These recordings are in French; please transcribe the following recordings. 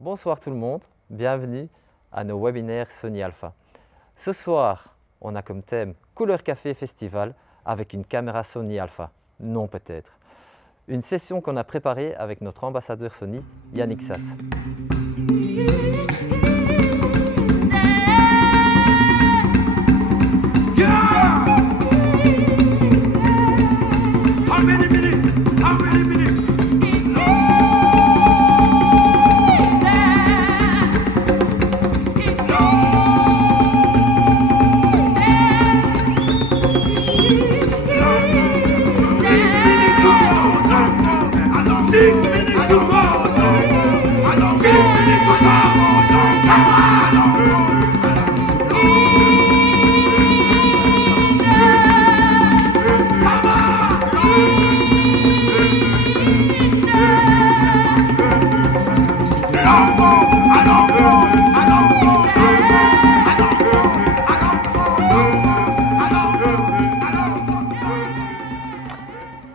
Bonsoir tout le monde, bienvenue à nos webinaires Sony Alpha. Ce soir, on a comme thème Couleur Café Festival avec une caméra Sony Alpha. Non peut-être. Une session qu'on a préparée avec notre ambassadeur Sony, Yannick Sass.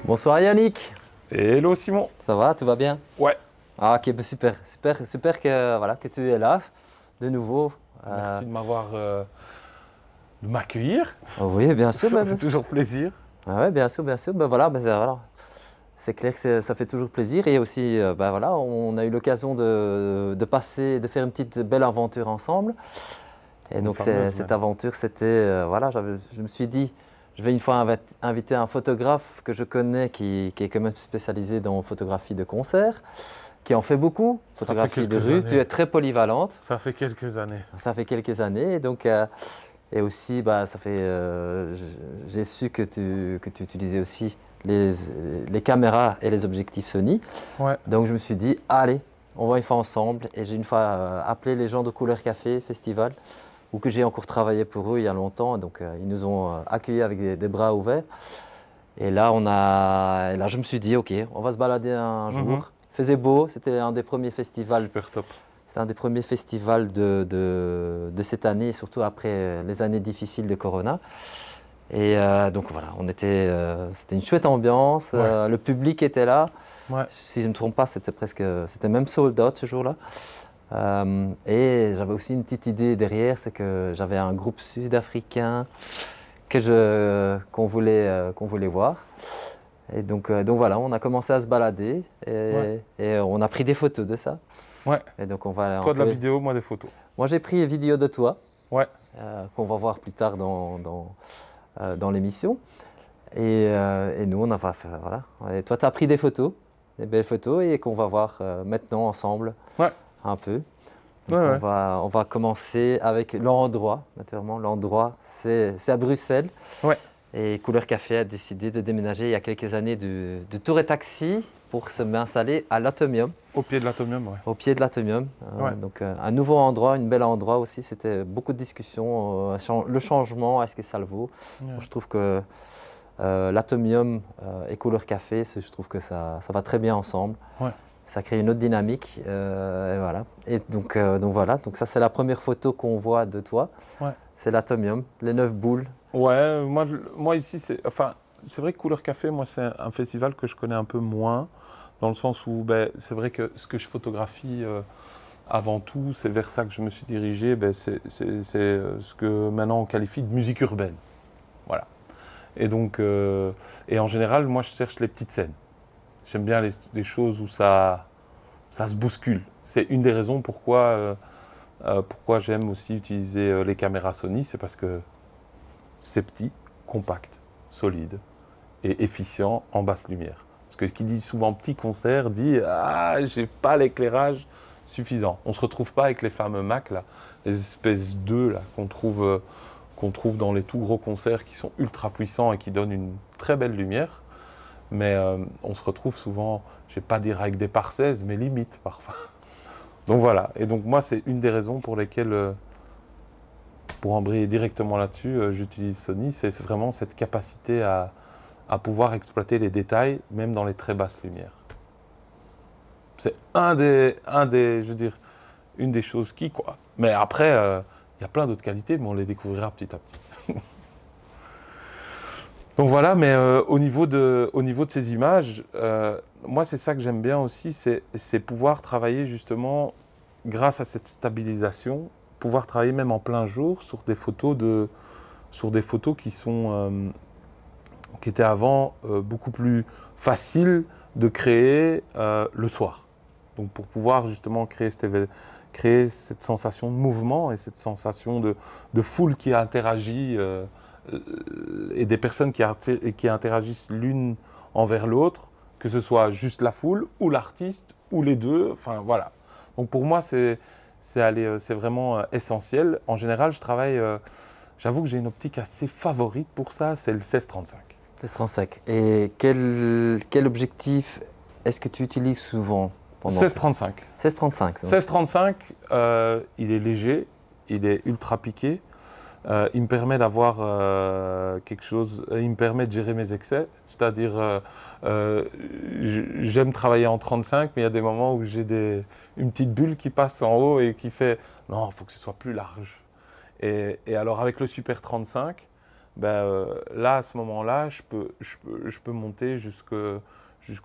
Bonsoir Yannick. Hello Simon. Ça va, tout va bien? Ouais. Ah, ok, super que, voilà, que tu es là de nouveau. Merci de m'accueillir. Oui, bien sûr. Ça fait toujours plaisir. Ah ouais, bien sûr. Ben voilà, voilà. C'est clair que ça fait toujours plaisir et aussi, ben voilà, on a eu l'occasion de faire une petite belle aventure ensemble. Et donc cette aventure, c'était, voilà, je me suis dit, je vais une fois inviter un photographe que je connais qui est quand même spécialisé dans photographie de concert, qui en fait beaucoup, photographie de rue. Tu es très polyvalente. Ça fait quelques années. Ça fait quelques années, donc, et aussi, bah, j'ai su que tu utilisais aussi les caméras et les objectifs Sony. Ouais. Donc je me suis dit, allez, on va une fois ensemble. Et j'ai une fois appelé les gens de Couleur Café Festival, ou que j'ai encore travaillé pour eux il y a longtemps. Donc ils nous ont accueillis avec des bras ouverts. Et là, je me suis dit, ok, on va se balader un jour. Il faisait beau, c'était un des premiers festivals. Super top. C'est un des premiers festivals de cette année, surtout après les années difficiles de Corona. Et donc voilà, c'était une chouette ambiance, Ouais. le public était là. Ouais. Si je ne me trompe pas, c'était même sold out ce jour-là. Et j'avais aussi une petite idée derrière, c'est que j'avais un groupe sud-africain qu'on voulait voir. Et donc voilà, on a commencé à se balader et on a pris des photos de ça. Ouais. Et donc Toi de la vidéo, moi des photos. Moi j'ai pris une vidéo de toi, Ouais. qu'on va voir plus tard dans l'émission. Et nous on a fait, voilà. Et toi tu as pris des photos, des belles photos et qu'on va voir maintenant ensemble. Ouais. Un peu. Donc on va commencer avec l'endroit, naturellement. L'endroit, c'est à Bruxelles. Ouais. Et Couleur Café a décidé de déménager il y a quelques années de Tour et Taxi pour se m'installer à l'Atomium. Au pied de l'Atomium, ouais. Au pied de l'Atomium. Ouais. Donc un nouveau endroit, un bel endroit aussi. C'était beaucoup de discussions. Le changement, est-ce que ça le vaut? Ouais. Je trouve que l'Atomium et Couleur Café, je trouve que ça va très bien ensemble. Ouais. Ça crée une autre dynamique, et voilà. Et donc voilà, donc ça c'est la première photo qu'on voit de toi. Ouais. C'est l'Atomium, les 9 boules. Ouais, moi ici, c'est vrai que Couleur Café, moi c'est un festival que je connais un peu moins, dans le sens où c'est vrai que ce que je photographie avant tout, c'est vers ça que je me suis dirigé, c'est ce que maintenant on qualifie de musique urbaine. Voilà. Et donc, et en général, moi je cherche les petites scènes. J'aime bien les choses où ça se bouscule. C'est une des raisons pourquoi j'aime aussi utiliser les caméras Sony, c'est parce que c'est petit, compact, solide et efficient en basse lumière. Parce que qui dit souvent petit concert dit « Ah, j'ai pas l'éclairage suffisant ». On ne se retrouve pas avec les fameux Mac, là, les espèces d'œufs là, qu'on trouve dans les tout gros concerts qui sont ultra puissants et qui donnent une très belle lumière. Mais on se retrouve souvent, je ne vais pas dire avec des par 16, mais limite parfois. Donc voilà, et donc moi c'est une des raisons pour lesquelles, pour embrayer directement là-dessus, j'utilise Sony, c'est vraiment cette capacité à pouvoir exploiter les détails, même dans les très basses lumières. C'est je veux dire, une des choses qui, quoi. Mais après, il y a plein d'autres qualités, mais on les découvrira petit à petit. Donc voilà, mais au niveau de ces images, moi c'est ça que j'aime bien aussi, c'est pouvoir travailler justement grâce à cette stabilisation, pouvoir travailler même en plein jour sur des photos, qui étaient avant beaucoup plus faciles de créer le soir. Donc pour pouvoir justement créer cette sensation de mouvement et cette sensation de foule qui interagit et des personnes qui interagissent l'une envers l'autre, que ce soit juste la foule ou l'artiste ou les deux, enfin voilà. Donc pour moi c'est vraiment essentiel. En général je travaille, j'avoue que j'ai une optique assez favorite pour ça, c'est le 16-35. 16-35. Et quel objectif est-ce que tu utilises souvent? 16-35. 16-35. 16-35, il est léger, il est ultra piqué. Il me permet d'avoir quelque chose, il me permet de gérer mes excès. C'est-à-dire, j'aime travailler en 35, mais il y a des moments où j'ai une petite bulle qui passe en haut et qui fait non, il faut que ce soit plus large. Et alors, avec le Super 35, ben, là, à ce moment-là, je peux monter jusqu'au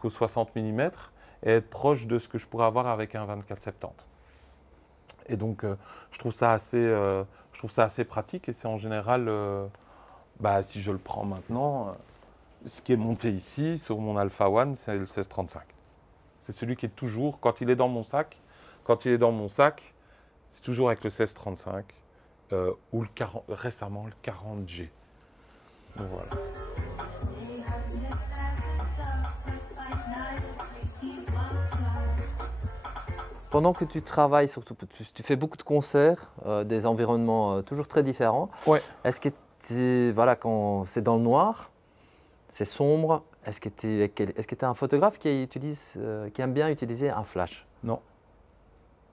60 mm et être proche de ce que je pourrais avoir avec un 24-70. Et donc, je trouve ça assez pratique et c'est en général, bah, si je le prends maintenant, ce qui est monté ici sur mon Alpha One, c'est le 16-35. C'est celui qui est toujours, quand il est dans mon sac, c'est toujours avec le 16-35 ou récemment le 40G. Donc voilà. Pendant que tu travailles, surtout, tu fais beaucoup de concerts, des environnements toujours très différents. Ouais. Est-ce que voilà, quand c'est dans le noir, c'est sombre, est-ce que tu es un photographe qui aime bien utiliser un flash? Non.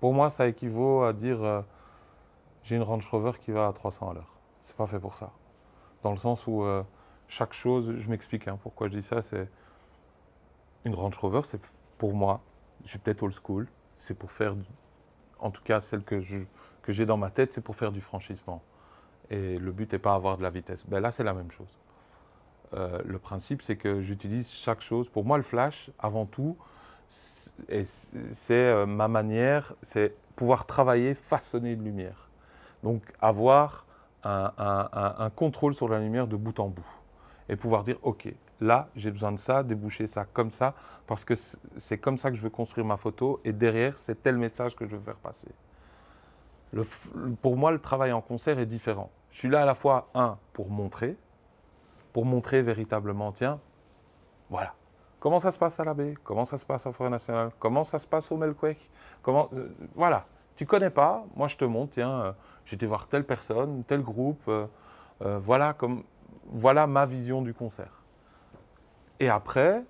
Pour moi, ça équivaut à dire j'ai une Range Rover qui va à 300 à l'heure. C'est pas fait pour ça. Dans le sens où chaque chose, je m'explique pourquoi je dis ça, c'est une Range Rover, c'est pour moi, je suis peut-être old school, c'est pour faire, en tout cas celle que j'ai dans ma tête, c'est pour faire du franchissement. Et le but n'est pas avoir de la vitesse. Ben là, c'est la même chose. Le principe, c'est que j'utilise chaque chose. Pour moi, le flash, avant tout, c'est ma manière, c'est pouvoir travailler, façonner une lumière. Donc, avoir un contrôle sur la lumière de bout en bout. Et pouvoir dire, OK, là, j'ai besoin de ça, déboucher ça comme ça, parce que c'est comme ça que je veux construire ma photo. Et derrière, c'est tel message que je veux faire passer. Pour moi, le travail en concert est différent. Je suis là à la fois, pour montrer véritablement, tiens, voilà. Comment ça se passe à la baie? Comment ça se passe à Forêt Nationale? Comment ça se passe au Melkweg? Voilà. Tu connais pas, moi je te montre, tiens, j'ai été voir telle personne, tel groupe, voilà ma vision du concert. Et après,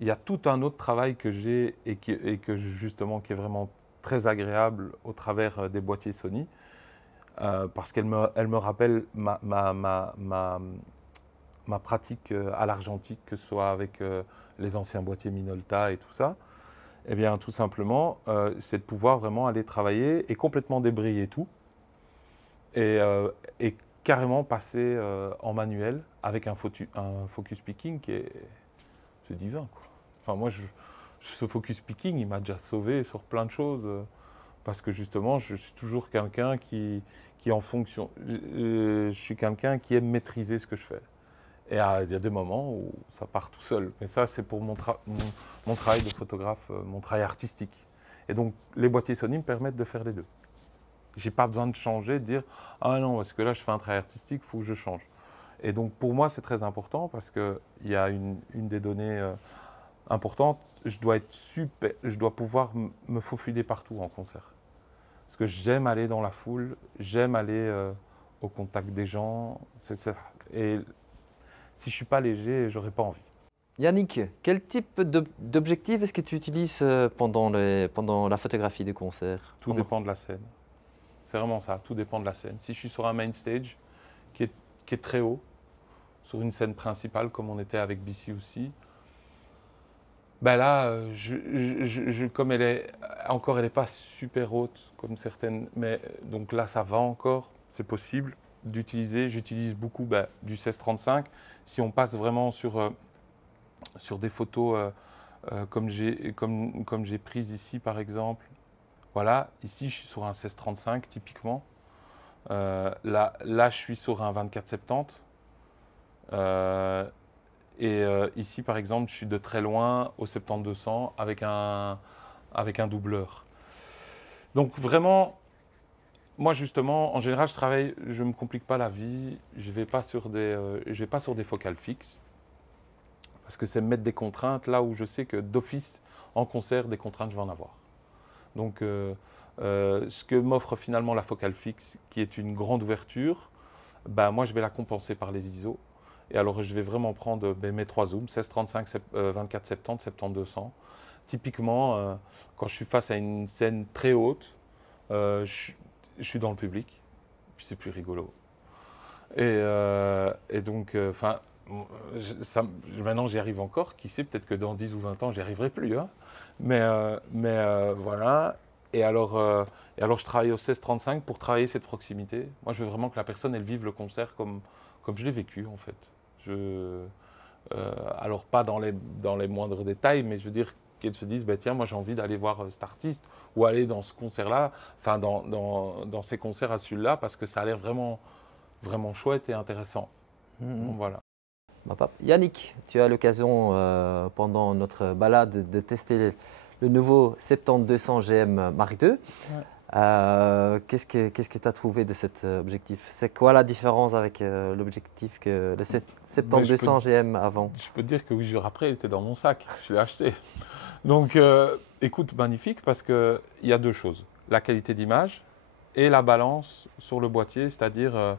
il y a tout un autre travail que j'ai et que justement qui est vraiment très agréable au travers des boîtiers Sony, parce qu'elle me rappelle ma pratique à l'argentique, que ce soit avec les anciens boîtiers Minolta et tout ça. Eh bien, tout simplement, c'est de pouvoir vraiment aller travailler et complètement débrayer tout et carrément passer en manuel avec un focus picking qui est divin, quoi. Enfin, moi, ce focus picking, il m'a déjà sauvé sur plein de choses parce que justement, je suis toujours quelqu'un qui en fonction, je suis quelqu'un qui aime maîtriser ce que je fais. Et il y a des moments où ça part tout seul. Mais ça, c'est pour mon travail de photographe, mon travail artistique. Et donc, les boîtiers Sony me permettent de faire les deux. Je n'ai pas besoin de changer, de dire « Ah non, parce que là, je fais un travail artistique, il faut que je change. » Et donc, pour moi, c'est très important parce qu'il y a une des données importantes. Je dois pouvoir me faufiler partout en concert. Parce que j'aime aller dans la foule, j'aime aller au contact des gens, etc. Et si je ne suis pas léger, je n'aurais pas envie. Yannick, quel type d'objectif est-ce que tu utilises pendant la photographie de concert? Tout dépend de la scène. C'est vraiment ça, tout dépend de la scène. Si je suis sur un main stage qui est très haut, sur une scène principale comme on était avec BC aussi, ben là, comme elle n'est pas super haute comme certaines, mais donc là ça va encore, c'est possible d'utiliser. J'utilise beaucoup du 16-35. Si on passe vraiment sur des photos comme j'ai prises ici par exemple, Voilà, ici je suis sur un 16-35 typiquement. Là, je suis sur un 24-70. Ici, par exemple, je suis de très loin au 70-200 avec un doubleur. Donc vraiment, moi justement, en général, je ne me complique pas la vie. Je ne vais pas sur des focales fixes. Parce que c'est me mettre des contraintes là où je sais que d'office, en concert, des contraintes, je vais en avoir. Donc, ce que m'offre finalement la focale fixe, qui est une grande ouverture, bah, moi, je vais la compenser par les ISO. Et alors, je vais vraiment prendre mes 3 zooms, 16-35, 24-70, 70-200. Typiquement, quand je suis face à une scène très haute, je suis dans le public, puis c'est plus rigolo. Et donc, maintenant j'y arrive encore, qui sait, peut-être que dans 10 ou 20 ans j'y arriverai plus. Hein. Voilà. Et alors je travaille au 16-35 pour travailler cette proximité. Moi je veux vraiment que la personne elle vive le concert comme je l'ai vécu en fait. Alors pas dans les moindres détails, mais je veux dire qu'elle se dise, bah, tiens, moi j'ai envie d'aller voir cet artiste ou aller dans ce concert-là, enfin dans ces concerts à celui-là, parce que ça a l'air vraiment, vraiment chouette et intéressant. Donc, voilà. Yannick, tu as l'occasion pendant notre balade de tester le nouveau 70-200 GM Mark II. Ouais. Qu'est-ce que tu as trouvé de cet objectif? C'est quoi la différence avec l'objectif que le 70-200 GM avant? Je peux te dire que 8 jours après, il était dans mon sac. Je l'ai acheté. Donc, écoute, magnifique parce qu'il y a 2 choses. La qualité d'image et la balance sur le boîtier, c'est-à-dire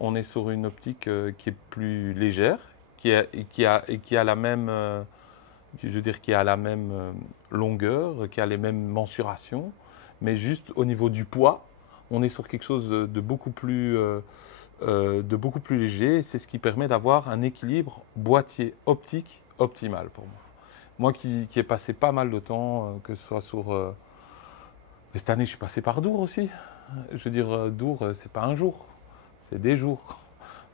on est sur une optique qui est plus légère, qui a la même, je veux dire, qui a la même longueur, qui a les mêmes mensurations, mais juste au niveau du poids, on est sur quelque chose de beaucoup plus léger. C'est ce qui permet d'avoir un équilibre boîtier optique optimal pour moi. Moi qui ai passé pas mal de temps, que ce soit sur... cette année, je suis passé par Dour aussi. Je veux dire, Dour, c'est pas un jour, c'est des jours.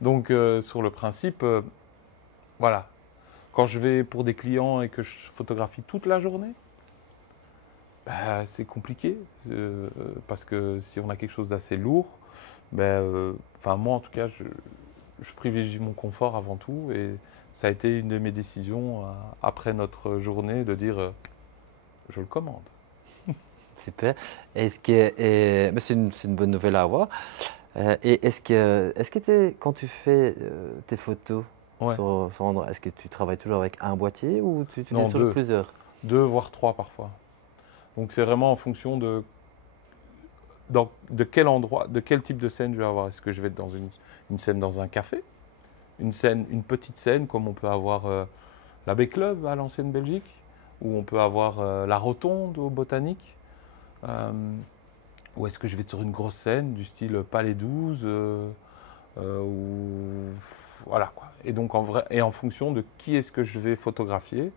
Donc, sur le principe, voilà. Quand je vais pour des clients et que je photographie toute la journée, bah, c'est compliqué. Parce que si on a quelque chose d'assez lourd, moi en tout cas, je privilégie mon confort avant tout. Et ça a été une de mes décisions après notre journée de dire je le commande. Super. Mais c'est une bonne nouvelle à avoir. Et est-ce que quand tu fais tes photos sur Android, est-ce que tu travailles toujours avec un boîtier ou tu utilises toujours plusieurs? 2 voire 3 parfois. Donc c'est vraiment en fonction de quel endroit, de quel type de scène je vais avoir. Est-ce que je vais être dans une scène dans un café, une petite scène comme on peut avoir la Bay Club à l'ancienne Belgique, ou on peut avoir la Rotonde au Botanique, ou est-ce que je vais être sur une grosse scène du style Palais 12 voilà quoi. Et donc en fonction de qui est-ce que je vais photographier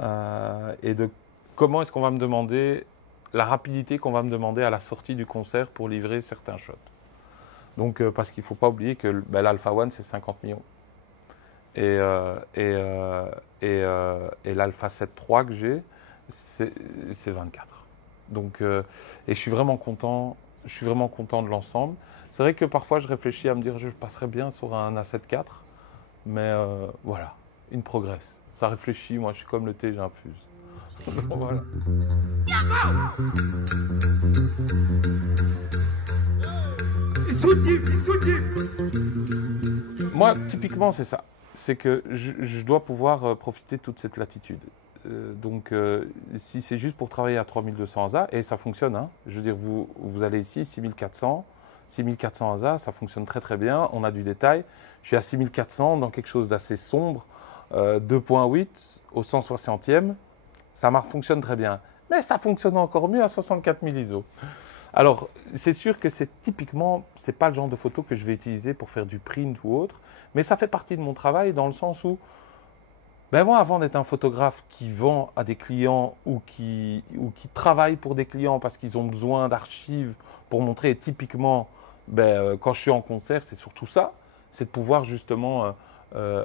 et de comment est-ce qu'on va me demander la rapidité qu'on va me demander à la sortie du concert pour livrer certains shots. Donc parce qu'il ne faut pas oublier que l'Alpha One c'est 50 millions et l'Alpha 7 III que j'ai c'est 24. Donc et je suis vraiment content de l'ensemble. C'est vrai que parfois je réfléchis à me dire je passerais bien sur un A7 IV, mais voilà, il progresse. Ça réfléchit, moi je suis comme le thé, j'infuse. Voilà. Moi, typiquement, c'est ça. C'est que je dois pouvoir profiter de toute cette latitude. Donc, si c'est juste pour travailler à 3200 ASA, et ça fonctionne, hein, je veux dire, vous allez ici, 6400 ASA, ça fonctionne très très bien, on a du détail. Je suis à 6400 dans quelque chose d'assez sombre, 2.8 au 160e, ça fonctionne très bien. Mais ça fonctionne encore mieux à 64 000 ISO. Alors, c'est sûr que c'est pas le genre de photo que je vais utiliser pour faire du print ou autre, mais ça fait partie de mon travail dans le sens où, moi, avant d'être un photographe qui vend à des clients ou qui travaille pour des clients parce qu'ils ont besoin d'archives pour montrer, et typiquement, quand je suis en concert, c'est surtout ça, c'est de pouvoir justement, je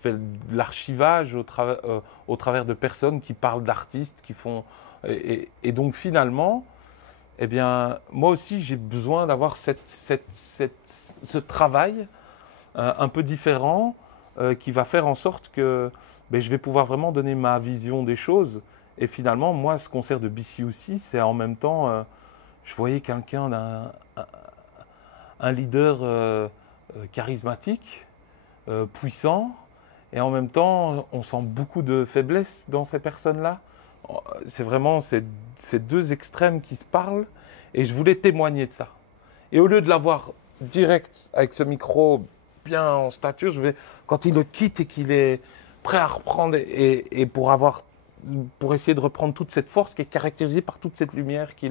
fais de l'archivage au travers de personnes qui parlent d'artistes, qui font Et donc finalement, eh bien, moi aussi, j'ai besoin d'avoir ce travail un peu différent qui va faire en sorte que ben, je vais pouvoir vraiment donner ma vision des choses. Et finalement, moi, ce concert de BC aussi, c'est en même temps, je voyais quelqu'un un leader charismatique, puissant, et en même temps, on sent beaucoup de faiblesse dans ces personnes-là. C'est vraiment ces deux extrêmes qui se parlent, et je voulais témoigner de ça. Et au lieu de l'avoir direct avec ce micro bien en stature, quand il le quitte et qu'il est prêt à reprendre et pour essayer de reprendre toute cette force qui est caractérisée par toute cette lumière qui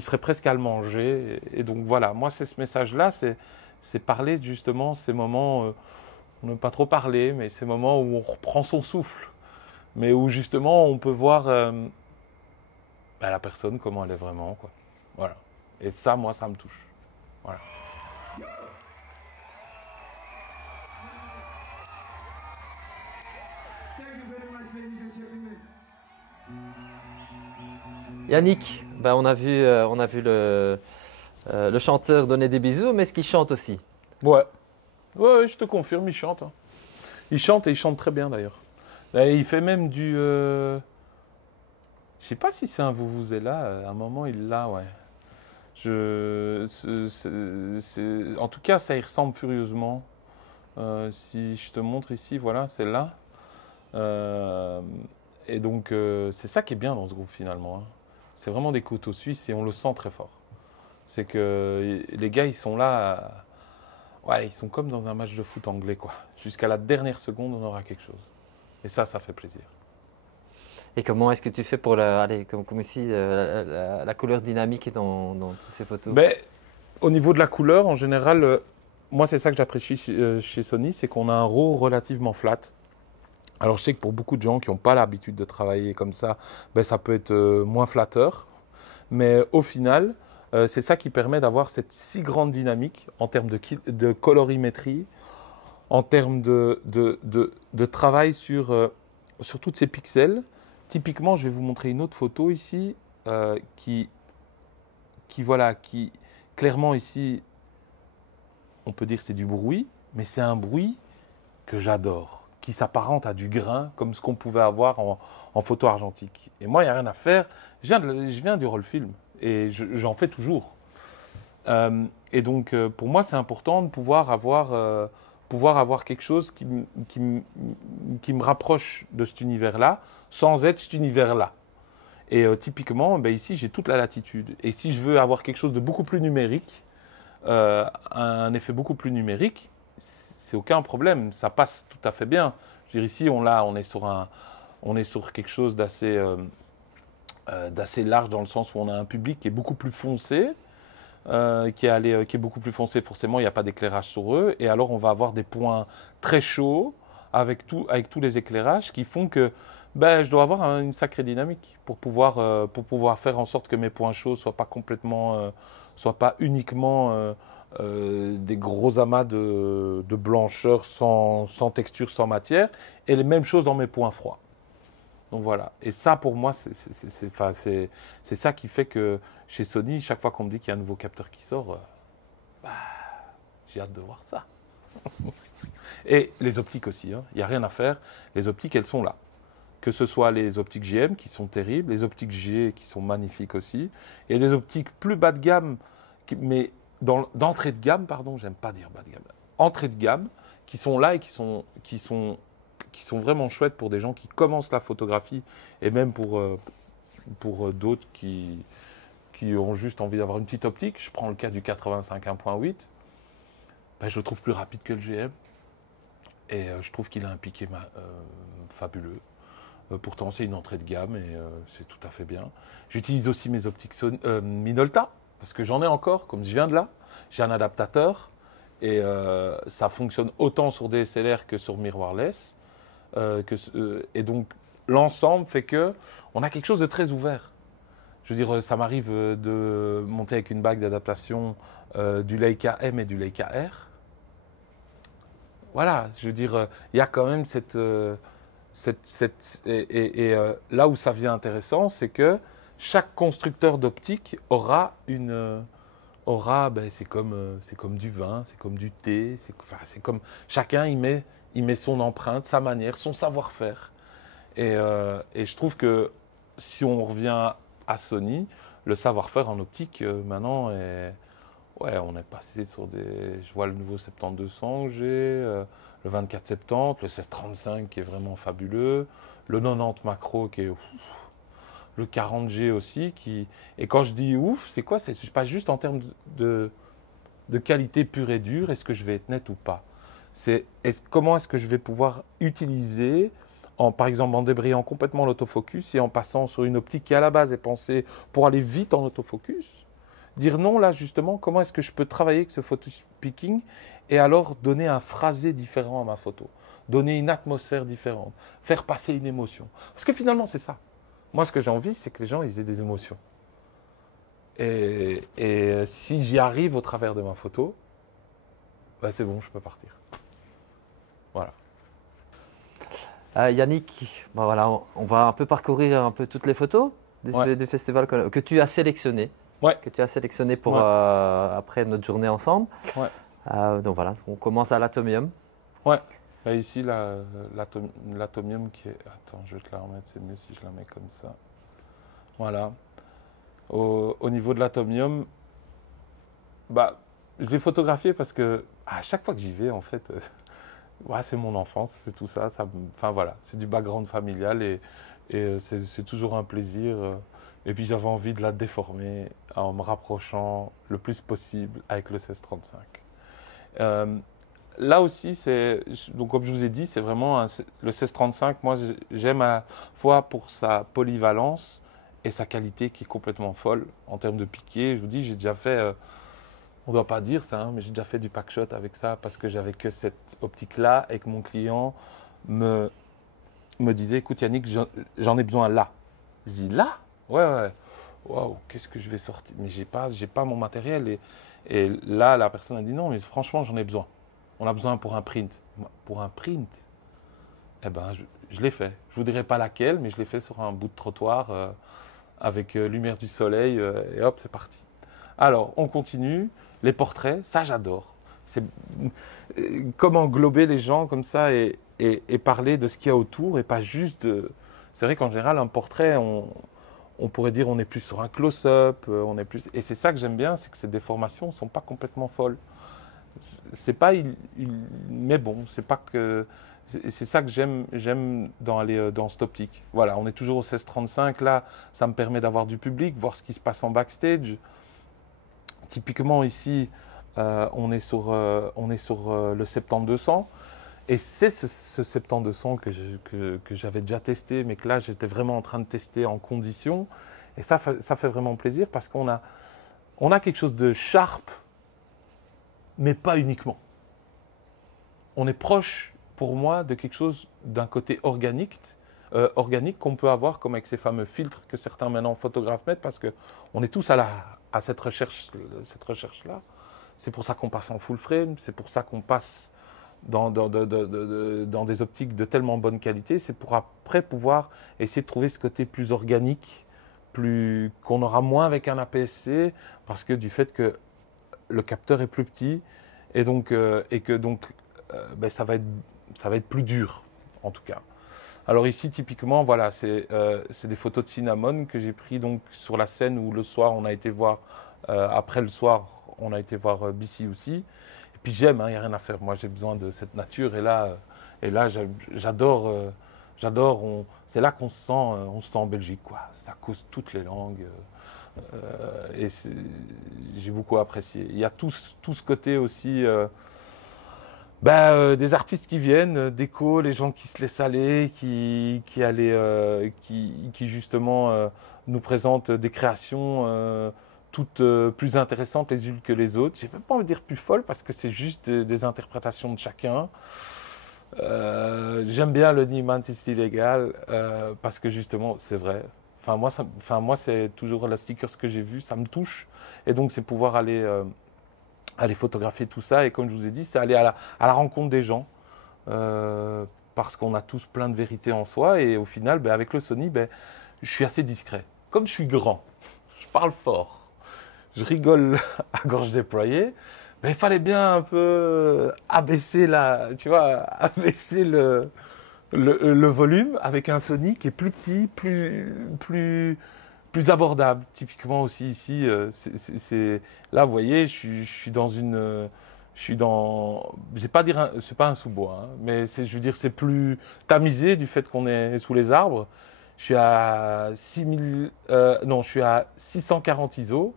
serait presque à le manger. Et donc voilà, moi c'est ce message-là, c'est parler justement ces moments, on n'aime pas trop parler, mais ces moments où on reprend son souffle, mais où justement on peut voir la personne comment elle est vraiment, quoi. Voilà. Et ça, moi, ça me touche. Voilà. Yannick, ben on a vu le chanteur donner des bisous, mais est-ce qu'il chante aussi? Ouais. Ouais, je te confirme, il chante. Hein. Il chante et il chante très bien d'ailleurs. Et il fait même du. Je sais pas si c'est un Vuvuzela. À un moment, il l'a, ouais. En tout cas, ça y ressemble furieusement. Si je te montre ici, voilà, c'est là. Et donc, c'est ça qui est bien dans ce groupe finalement. Hein. C'est vraiment des couteaux suisses et on le sent très fort. C'est que les gars, ils sont là. Ouais, ils sont comme dans un match de foot anglais, quoi. Jusqu'à la dernière seconde, on aura quelque chose. Et ça fait plaisir. Et comment est-ce que tu fais pour comme ici, la couleur dynamique dans toutes ces photos? Ben, au niveau de la couleur, en général, moi, c'est ça que j'apprécie chez Sony, c'est qu'on a un RAW relativement flat. Alors, je sais que pour beaucoup de gens qui n'ont pas l'habitude de travailler comme ça, ben, ça peut être moins flatteur. Mais au final, c'est ça qui permet d'avoir cette si grande dynamique en termes de colorimétrie, en termes de travail sur tous ces pixels. Typiquement, je vais vous montrer une autre photo ici qui clairement ici, on peut dire que c'est du bruit, mais c'est un bruit que j'adore, qui s'apparente à du grain, comme ce qu'on pouvait avoir en photo argentique. Et moi, il n'y a rien à faire. Je viens du roll film et j'en fais toujours. Et donc, pour moi, c'est important de pouvoir avoir quelque chose qui me rapproche de cet univers-là, sans être cet univers-là. Et typiquement, ben ici, j'ai toute la latitude. Et si je veux avoir quelque chose de beaucoup plus numérique, un effet beaucoup plus numérique, c'est aucun problème. Ça passe tout à fait bien. Je veux dire, ici, on est sur quelque chose d'assez large dans le sens où on a un public qui est beaucoup plus foncé. Qui est beaucoup plus foncé, forcément il n'y a pas d'éclairage sur eux, et alors on va avoir des points très chauds avec tous les éclairages qui font que je dois avoir une sacrée dynamique pour pouvoir faire en sorte que mes points chauds soient pas uniquement des gros amas de blancheur sans texture, sans matière, et les mêmes choses dans mes points froids. Donc voilà. Et ça, pour moi, c'est ça qui fait que chez Sony, chaque fois qu'on me dit qu'il y a un nouveau capteur qui sort, j'ai hâte de voir ça. Et les optiques aussi, hein. Il n'y a rien à faire. Les optiques, elles sont là. Que ce soit les optiques GM qui sont terribles, les optiques G qui sont magnifiques aussi, et les optiques plus bas de gamme, mais d'entrée de gamme, pardon, j'aime pas dire bas de gamme, entrée de gamme, qui sont là et qui sont vraiment chouettes pour des gens qui commencent la photographie et même pour d'autres qui ont juste envie d'avoir une petite optique. Je prends le cas du 85 1.8. Je le trouve plus rapide que le GM et je trouve qu'il a un piqué fabuleux. Pourtant, c'est une entrée de gamme et c'est tout à fait bien. J'utilise aussi mes optiques Minolta parce que j'en ai encore, comme je viens de là. J'ai un adaptateur et ça fonctionne autant sur DSLR que sur mirrorless. Et donc l'ensemble fait que on a quelque chose de très ouvert. Je veux dire, ça m'arrive de monter avec une bague d'adaptation du Leica M et du Leica R. Voilà, je veux dire, il y a quand même Là où ça devient intéressant, c'est que chaque constructeur d'optique aura c'est comme du vin, c'est comme du thé, c'est comme chacun il met son empreinte, sa manière, son savoir-faire. Et je trouve que si on revient à Sony, le savoir-faire en optique maintenant ouais, on est passé sur je vois le nouveau 70-200 que j'ai, le 24-70, le 16-35 qui est vraiment fabuleux, le 90 macro qui est ouf, le 40G aussi et quand je dis ouf, c'est quoi? C'est pas juste en termes de qualité pure et dure, est-ce que je vais être net ou pas? Comment est-ce que je vais pouvoir utiliser, par exemple en débrayant complètement l'autofocus et en passant sur une optique qui à la base est pensée pour aller vite en autofocus, dire non là justement, comment est-ce que je peux travailler avec ce photo picking et alors donner un phrasé différent à ma photo, donner une atmosphère différente, faire passer une émotion. Parce que finalement c'est ça. Moi ce que j'ai envie c'est que les gens ils aient des émotions. Et si j'y arrive au travers de ma photo, bah, c'est bon, je peux partir. Voilà. Yannick, bon, voilà, on va un peu parcourir un peu toutes les photos du festival que tu as sélectionné. Ouais. Que tu as sélectionné pour après notre journée ensemble. Ouais. Donc voilà, on commence à l'Atomium. Ouais. Là, ici, l'Atomium qui est... Attends, je vais te la remettre, c'est mieux si je la mets comme ça. Voilà. Au niveau de l'Atomium, bah, je l'ai photographié parce que à chaque fois que j'y vais, en fait, c'est mon enfance, c'est tout ça. Enfin voilà, c'est du background familial et c'est toujours un plaisir. Et puis j'avais envie de la déformer en me rapprochant le plus possible avec le 16-35. Là aussi, donc comme je vous ai dit, c'est vraiment le 16-35. Moi, j'aime à la fois pour sa polyvalence et sa qualité qui est complètement folle en termes de piqué. Je vous dis, j'ai déjà fait, on ne doit pas dire ça, mais j'ai déjà fait du packshot avec ça parce que j'avais que cette optique-là et que mon client me disait, écoute Yannick, j'en ai besoin là. Je dis là? Ouais. Waouh, qu'est-ce que je vais sortir? Mais j'ai pas mon matériel. Et là, la personne a dit non, mais franchement, j'en ai besoin. On a besoin pour un print. Pour un print? Eh ben, je l'ai fait. Je vous dirai pas laquelle, mais je l'ai fait sur un bout de trottoir avec lumière du soleil et hop, c'est parti. Alors, on continue. Les portraits, ça j'adore. C'est comment englober les gens comme ça et parler de ce qu'il y a autour et pas juste de... C'est vrai qu'en général, un portrait, on pourrait dire on est plus sur un close-up, on est plus... Et c'est ça que j'aime bien, c'est que ces déformations ne sont pas complètement folles. C'est pas... Mais bon, c'est pas que... C'est ça que j'aime dans cette optique. Voilà, on est toujours au 16-35. Là, ça me permet d'avoir du public, voir ce qui se passe en backstage. Typiquement ici, on est sur le 70-200. Et c'est ce 70-200 que j'avais déjà testé, mais que là, j'étais vraiment en train de tester en condition. Et ça fait vraiment plaisir parce qu'on a quelque chose de sharp, mais pas uniquement. On est proche, pour moi, de quelque chose d'un côté organique qu'on peut avoir, comme avec ces fameux filtres que certains maintenant photographes mettent, parce qu'on est tous à cette recherche-là. C'est pour ça qu'on passe en full frame, c'est pour ça qu'on passe dans des optiques de tellement bonne qualité, c'est pour après pouvoir essayer de trouver ce côté plus organique, qu'on aura moins avec un APS-C, parce que du fait que le capteur est plus petit, et que ça va être plus dur, en tout cas. Alors ici, typiquement, voilà, c'est des photos de Cinnamon que j'ai pris donc sur la scène où le soir, on a été voir, après le soir, on a été voir BC aussi. Et puis j'aime, il n'y a rien à faire. Moi, j'ai besoin de cette nature. Et là j'adore. C'est là qu'on on se sent en Belgique, quoi. Ça cause toutes les langues. Et j'ai beaucoup apprécié. Il y a tout ce côté aussi... des artistes qui viennent, déco, les gens qui se laissent aller, qui justement nous présentent des créations toutes plus intéressantes les unes que les autres. J'ai même pas envie de dire plus folles parce que c'est juste des interprétations de chacun. J'aime bien le Niemand ist illégal parce que justement c'est vrai. Moi c'est toujours la stickers que j'ai vu, ça me touche et donc c'est pouvoir aller photographier tout ça. Et comme je vous ai dit, c'est aller à la rencontre des gens parce qu'on a tous plein de vérités en soi. Et au final, ben, avec le Sony, ben, je suis assez discret. Comme je suis grand, je parle fort, je rigole à gorge déployée, mais il fallait bien un peu abaisser abaisser le volume avec un Sony qui est plus petit, plus abordable. Typiquement aussi ici, là, vous voyez, je suis dans une, je suis dans, je vais pas dire, c'est pas un sous-bois, hein, mais je veux dire, c'est plus tamisé du fait qu'on est sous les arbres. Je suis à 6000, non, je suis à 640 ISO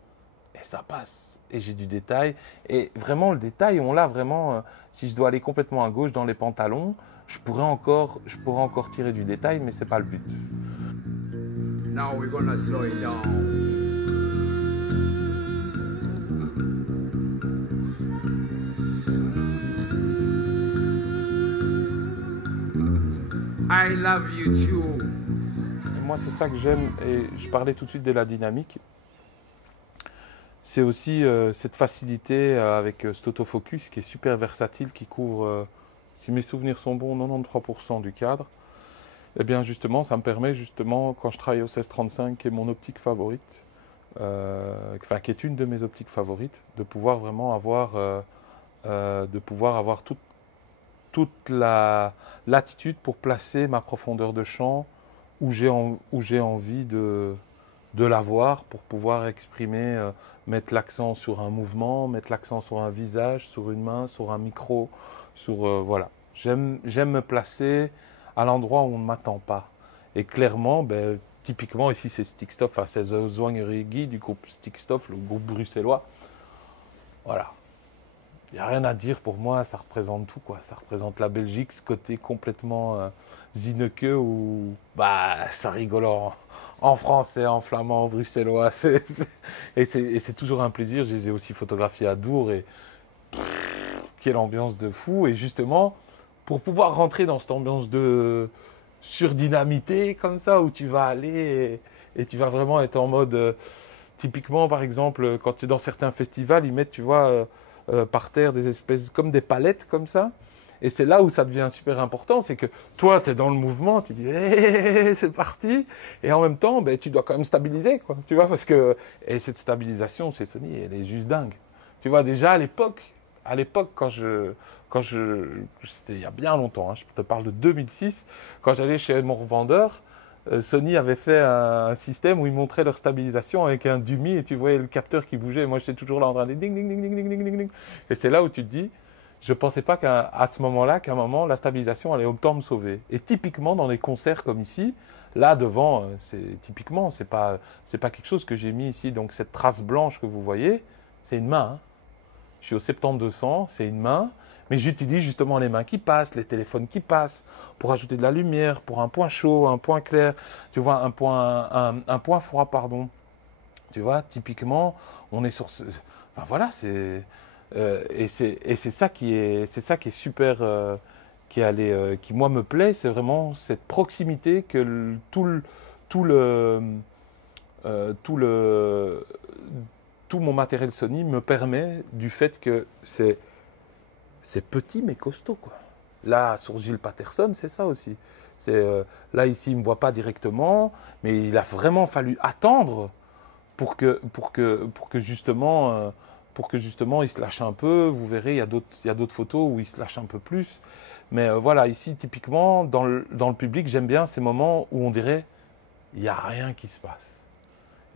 et ça passe. Et j'ai du détail. Et vraiment, le détail, on l'a vraiment. Si je dois aller complètement à gauche dans les pantalons, je pourrais encore tirer du détail, mais c'est pas le but. Now we're gonna slow it down. I love you too. Et moi, c'est ça que j'aime. Et je parlais tout de suite de la dynamique. C'est aussi cette facilité avec cet autofocus qui est super versatile, qui couvre, si mes souvenirs sont bons, 93% du cadre. Eh bien justement, ça me permet justement, quand je travaille au 16-35, qui est mon optique favorite, qui est une de mes optiques favorites, de pouvoir vraiment avoir, toute la latitude pour placer ma profondeur de champ où j'ai envie de l'avoir, pour pouvoir exprimer, mettre l'accent sur un mouvement, mettre l'accent sur un visage, sur une main, sur un micro, voilà. J'aime me placer à l'endroit où on ne m'attend pas. Et clairement, ben, typiquement ici c'est Stickstoff, enfin c'est The Zwangerigi du groupe Stickstoff, le groupe bruxellois. Voilà. Il n'y a rien à dire pour moi, ça représente tout, quoi. Ça représente la Belgique, ce côté complètement zineke où bah, ça rigole en français, en flamand, en bruxellois. Et c'est toujours un plaisir. Je les ai aussi photographiés à Dour et quelle ambiance de fou. Et justement, pour pouvoir rentrer dans cette ambiance de surdynamité comme ça, où tu vas aller et tu vas vraiment être en mode... typiquement, par exemple, quand tu es dans certains festivals, ils mettent, tu vois... par terre des espèces comme des palettes comme ça. Et c'est là où ça devient super important, c'est que toi, tu es dans le mouvement, tu dis hey, c'est parti, et en même temps, ben, tu dois quand même stabiliser, quoi, tu vois, parce que et cette stabilisation chez Sony, elle est juste dingue. Tu vois, déjà à l'époque, c'était il y a bien longtemps, hein, je te parle de 2006, quand j'allais chez mon revendeur, Sony avait fait un système où ils montraient leur stabilisation avec un dummy et tu voyais le capteur qui bougeait. Et moi, j'étais toujours là en train de ding, ding, ding, ding, ding, ding, ding. Et c'est là où tu te dis, je ne pensais pas qu'à ce moment-là, qu'à un moment, la stabilisation allait autant me sauver. Et typiquement, dans des concerts comme ici, là devant, c'est pas quelque chose que j'ai mis ici. Donc cette trace blanche que vous voyez, c'est une main. Hein. Je suis au 70-200, c'est une main. Mais j'utilise justement les mains qui passent, les téléphones qui passent, pour ajouter de la lumière, pour un point chaud, un point clair, tu vois, un point froid, pardon. Tu vois, typiquement, on est sur... Enfin, voilà, et c'est ça qui est super, qui moi me plaît, c'est vraiment cette proximité que tout mon matériel Sony me permet du fait que c'est petit mais costaud, quoi. Là, sur Gilles Patterson, c'est ça aussi. Là, ici, il ne me voit pas directement, mais il a vraiment fallu attendre pour que justement, il se lâche un peu. Vous verrez, il y a d'autres photos où il se lâche un peu plus. Mais voilà, ici, typiquement, dans le public, j'aime bien ces moments où on dirait, il n'y a rien qui se passe.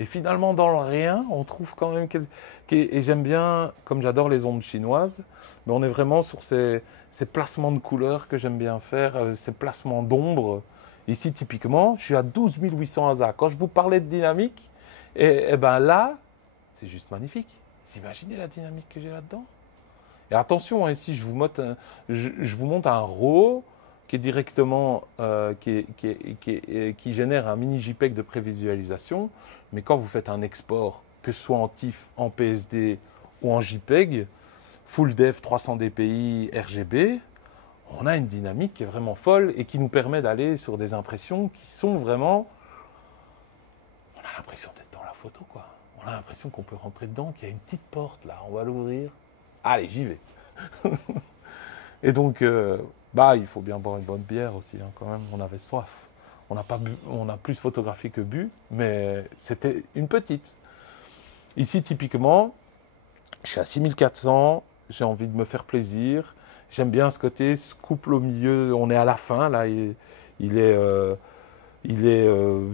Et finalement, dans le rien, on trouve quand même... Et j'aime bien, comme j'adore les ombres chinoises, mais on est vraiment sur ces placements de couleurs que j'aime bien faire, ces placements d'ombre. Ici, typiquement, je suis à 12 800 ASA. Quand je vous parlais de dynamique, et ben là, c'est juste magnifique. Vous imaginez la dynamique que j'ai là-dedans? Et attention, hein, ici, je vous montre un RAW qui est directement, qui génère un mini JPEG de prévisualisation. Mais quand vous faites un export, que ce soit en TIFF, en PSD ou en JPEG, Full Dev 300 dpi RGB, on a une dynamique qui est vraiment folle et qui nous permet d'aller sur des impressions qui sont vraiment... On a l'impression d'être dans la photo, quoi. On a l'impression qu'on peut rentrer dedans, qu'il y a une petite porte là, on va l'ouvrir. Allez, j'y vais. Et donc, Bah, il faut bien boire une bonne bière aussi, hein, quand même. On avait soif. On n'a pas bu, on a plus photographié que bu, mais c'était une petite. Ici, typiquement, je suis à 6400, j'ai envie de me faire plaisir. J'aime bien ce côté, ce couple au milieu. On est à la fin, là. Je ne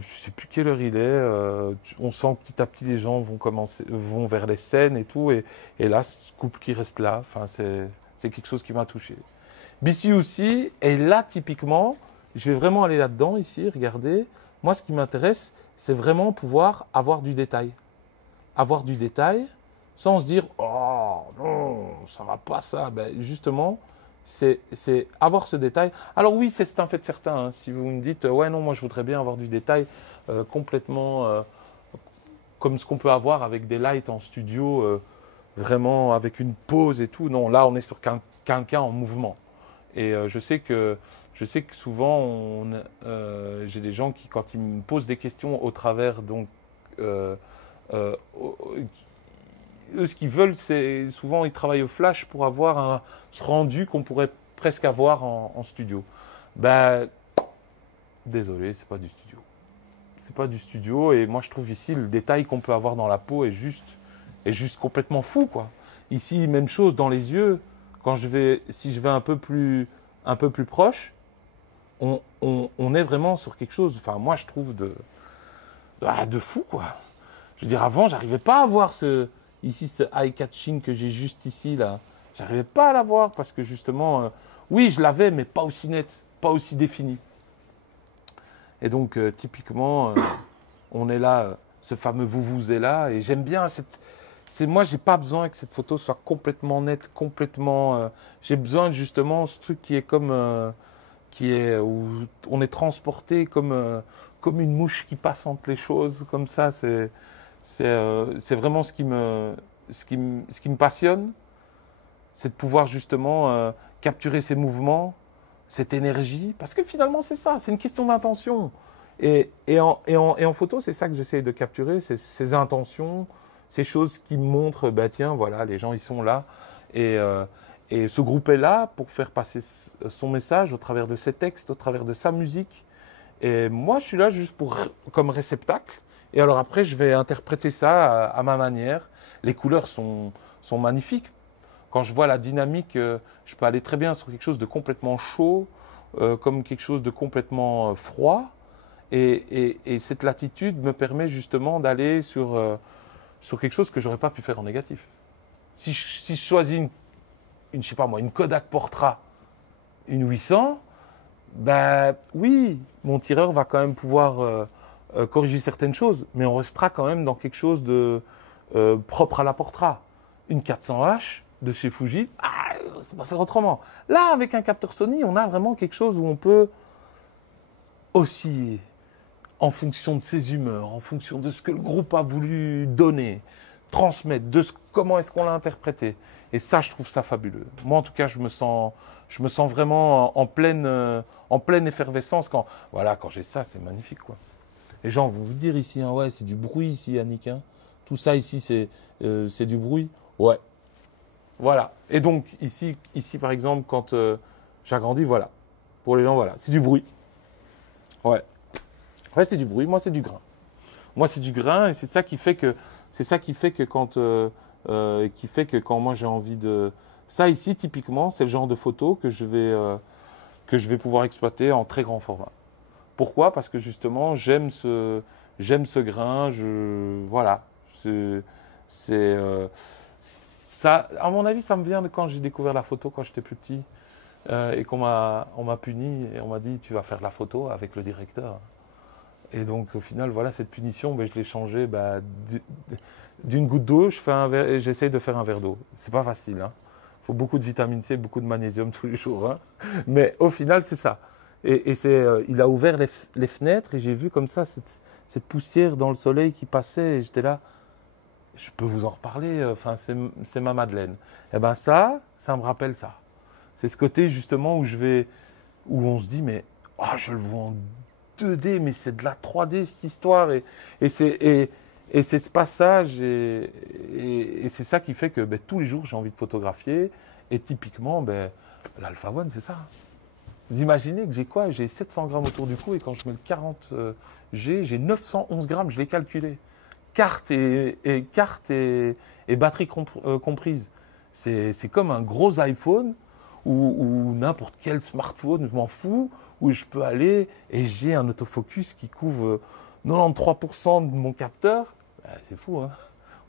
sais plus quelle heure il est. On sent que petit à petit les gens vont vers les scènes et tout. Et là, ce couple qui reste là, enfin, c'est quelque chose qui m'a touché. BC aussi, et là, typiquement, je vais vraiment aller là-dedans, ici, regardez. Moi, ce qui m'intéresse, c'est vraiment pouvoir avoir du détail. Avoir du détail, sans se dire « Oh, non, ça va pas ça ». Ben, justement, c'est avoir ce détail. Alors oui, c'est un fait certain. Hein. Si vous me dites « Ouais, non, moi, je voudrais bien avoir du détail complètement comme ce qu'on peut avoir avec des lights en studio, vraiment avec une pause et tout ». Non, là, on est sur quelqu'un en mouvement. Et je sais que souvent, j'ai des gens qui, quand ils me posent des questions au travers, donc, eux, ce qu'ils veulent, c'est souvent, ils travaillent au flash pour avoir ce rendu qu'on pourrait presque avoir en studio. Ben, désolé, c'est pas du studio. C'est pas du studio, et moi, je trouve ici, le détail qu'on peut avoir dans la peau est juste complètement fou, quoi. Ici, même chose dans les yeux. Si je vais un peu plus proche, on est vraiment sur quelque chose, enfin moi je trouve de fou, quoi. Je veux dire, avant, j'arrivais pas à voir ce eye-catching que j'ai juste ici, là. J'arrivais pas à l'avoir parce que justement, oui, je l'avais, mais pas aussi net, pas aussi défini. Et donc, typiquement, on est là, ce fameux vous est là, et j'aime bien moi, j'ai pas besoin que cette photo soit complètement nette, complètement. J'ai besoin justement ce truc qui est comme, où on est transporté comme une mouche qui passe entre les choses, comme ça. C'est vraiment ce qui me passionne, c'est de pouvoir justement capturer ces mouvements, cette énergie, parce que finalement c'est ça, c'est une question d'intention. Et en photo, c'est ça que j'essaie de capturer, c'est ces intentions. Ces choses qui montrent, bah tiens, voilà, les gens, ils sont là. Et ce groupe est là pour faire passer son message au travers de ses textes, au travers de sa musique. Et moi, je suis là juste comme réceptacle. Et alors après, je vais interpréter ça à ma manière. Les couleurs sont magnifiques. Quand je vois la dynamique, je peux aller très bien sur quelque chose de complètement chaud, comme quelque chose de complètement froid. Et cette latitude me permet justement d'aller sur quelque chose que je n'aurais pas pu faire en négatif. Si je choisis je sais pas moi, une Kodak Portra, une 800, ben oui, mon tireur va quand même pouvoir corriger certaines choses, mais on restera quand même dans quelque chose de propre à la Portra. Une 400H de chez Fuji, c'est pas faire autrement. Là, avec un capteur Sony, on a vraiment quelque chose où on peut osciller en fonction de ses humeurs, en fonction de ce que le groupe a voulu donner, transmettre, comment est-ce qu'on l'a interprété. Et ça, je trouve ça fabuleux. Moi, en tout cas, je me sens vraiment en pleine effervescence quand j'ai ça, c'est magnifique, quoi. Les gens vont vous dire ici, hein, ouais, c'est du bruit ici, Yannick. Hein. Tout ça ici, c'est du bruit. Ouais. Voilà. Et donc, ici par exemple, quand j'agrandis, voilà. Pour les gens, voilà. C'est du bruit. Ouais. Ouais, c'est du bruit, moi c'est du grain. Moi c'est du grain et c'est ça qui fait que quand moi j'ai envie de ça ici typiquement, c'est le genre de photo que je vais pouvoir exploiter en très grand format. Pourquoi? Parce que justement, j'aime ce grain, voilà, ça à mon avis, ça me vient de quand j'ai découvert la photo quand j'étais plus petit et on m'a puni et on m'a dit tu vas faire de la photo avec le directeur. Et donc, au final, voilà, cette punition, je l'ai changée d'une goutte d'eau, j'essaye de faire un verre d'eau. C'est pas facile, hein. Il faut beaucoup de vitamine C, beaucoup de magnésium tous les jours. Hein. Mais au final, c'est ça. Et il a ouvert les fenêtres et j'ai vu comme ça cette poussière dans le soleil qui passait. Et j'étais là, je peux vous en reparler, c'est ma Madeleine. Et bien ça me rappelle ça. C'est ce côté justement où on se dit, mais je le vois en 2D, mais c'est de la 3D cette histoire et c'est ce passage et c'est ça qui fait que tous les jours j'ai envie de photographier et typiquement l'Alpha One c'est ça. Vous imaginez que j'ai quoi? J'ai 700 grammes autour du cou et quand je mets le 40G, j'ai 911 grammes, je l'ai calculé. Carte et batterie comprise. C'est comme un gros iPhone ou n'importe quel smartphone, je m'en fous, où je peux aller et j'ai un autofocus qui couvre 93% de mon capteur. C'est fou, hein?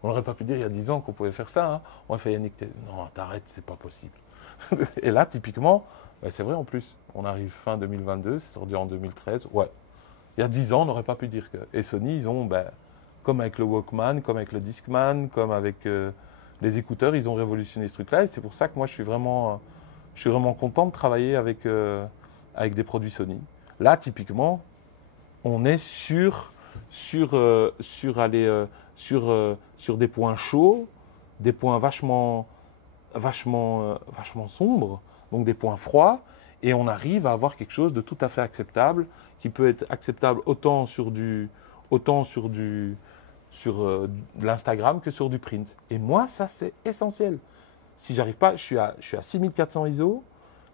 On n'aurait pas pu dire il y a 10 ans qu'on pouvait faire ça. Hein? On aurait fait Yannick, non, t'arrêtes, c'est pas possible. Et là, typiquement, c'est vrai en plus. On arrive fin 2022, c'est sorti en 2013. Ouais, il y a 10 ans, on n'aurait pas pu dire que. Et Sony, ils ont, comme avec le Walkman, comme avec le Discman, comme avec les écouteurs, ils ont révolutionné ce truc-là. Et c'est pour ça que moi, je suis vraiment content de travailler avec des produits Sony. Là, typiquement, on est sur des points chauds, des points vachement sombres, donc des points froids, et on arrive à avoir quelque chose de tout à fait acceptable, qui peut être acceptable autant sur de l'Instagram que sur du print. Et moi, ça, c'est essentiel. Si j'arrive pas, je suis à 6400 ISO,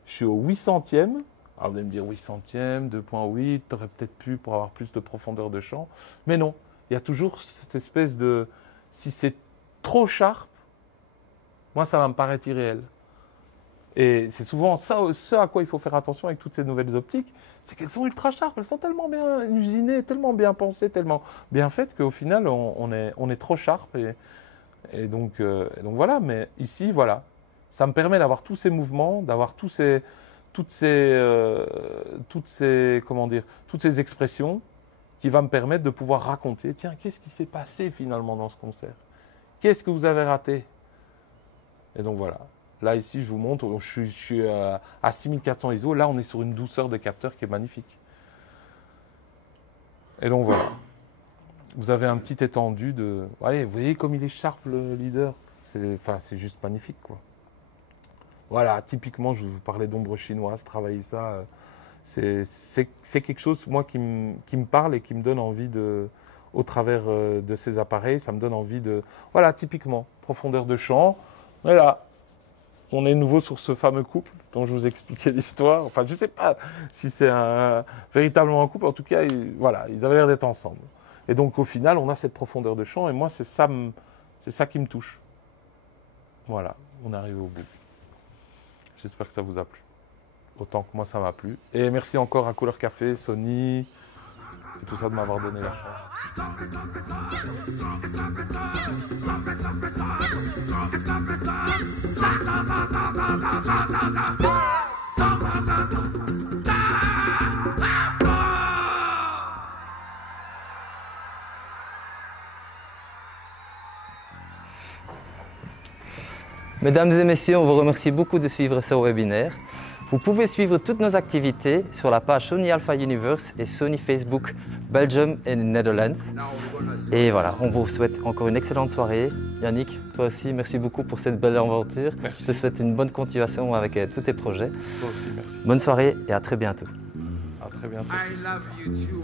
je suis au 800e. Alors vous allez me dire 800e, 2.8, tu aurais peut-être pu pour avoir plus de profondeur de champ. Mais non, il y a toujours cette espèce de... Si c'est trop sharp, moi, ça va me paraître irréel. Et c'est souvent ce à quoi il faut faire attention avec toutes ces nouvelles optiques, c'est qu'elles sont ultra sharp, elles sont tellement bien usinées, tellement bien pensées, tellement bien faites qu'au final, on est trop sharp. Et donc voilà, mais ici, voilà, ça me permet d'avoir tous ces mouvements, d'avoir toutes ces expressions qui va me permettre de pouvoir raconter, tiens, qu'est-ce qui s'est passé finalement dans ce concert? Qu'est-ce que vous avez raté? Et donc voilà. Là, ici, je vous montre, je suis à 6400 ISO. Là, on est sur une douceur de capteur qui est magnifique. Et donc voilà. Vous avez un petit étendu de... Allez, vous voyez comme il est sharp, le leader. C'est juste magnifique, quoi. Voilà, typiquement, je vous parlais d'ombre chinoise. Travailler ça, c'est quelque chose, moi, qui me parle et qui me donne envie de... Au travers de ces appareils, ça me donne envie de... Voilà, typiquement, profondeur de champ. Voilà. On est nouveau sur ce fameux couple dont je vous expliquais l'histoire. Enfin, je ne sais pas si c'est véritablement un couple. En tout cas, voilà, ils avaient l'air d'être ensemble. Et donc, au final, on a cette profondeur de champ. Et moi, c'est ça qui me touche. Voilà, on arrive au bout. J'espère que ça vous a plu. Autant que moi, ça m'a plu. Et merci encore à Couleur Café, Sony, et tout ça de m'avoir donné la chance. Mesdames et messieurs, on vous remercie beaucoup de suivre ce webinaire. Vous pouvez suivre toutes nos activités sur la page Sony Alpha Universe et Sony Facebook Belgium et Netherlands. Et voilà, on vous souhaite encore une excellente soirée. Yannick, toi aussi, merci beaucoup pour cette belle aventure. Merci. Je te souhaite une bonne continuation avec tous tes projets. Toi aussi, merci. Bonne soirée et à très bientôt. À très bientôt. I love you too.